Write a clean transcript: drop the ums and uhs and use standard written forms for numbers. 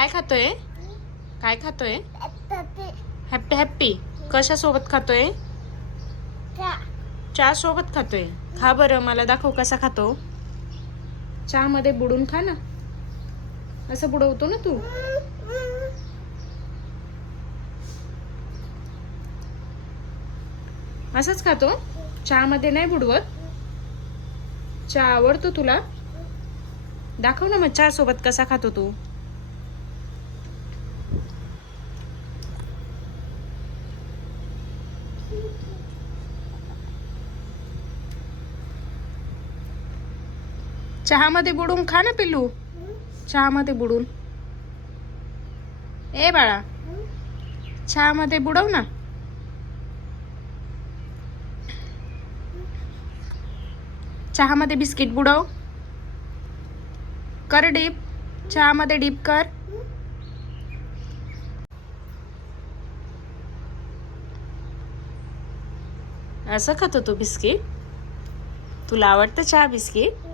काय खातोय? काय खातोय? हॅप्पी हॅप्पी कशा सोबत खातोय? चहा सोबत खातोय. खा बरं, मला दाखव कसा खातो. चहा मध्ये बुडून खा ना. असं बुडवतो ना तू. असंच खातो. चहा मध्ये नाही बुडवत. चहा आवडतो तुला? दाखव ना मग चहा सोबत कसा खातो तू. चहामध्ये बुडून खा ना पिल्लू. चहामध्ये बुडून. ए बाळा, चहामध्ये बुडव ना. चहामध्ये बिस्किट बुडव. कर डीप. चहामध्ये डीप कर. असं खातो तू बिस्किट? तुला आवडतं चहा बिस्किट?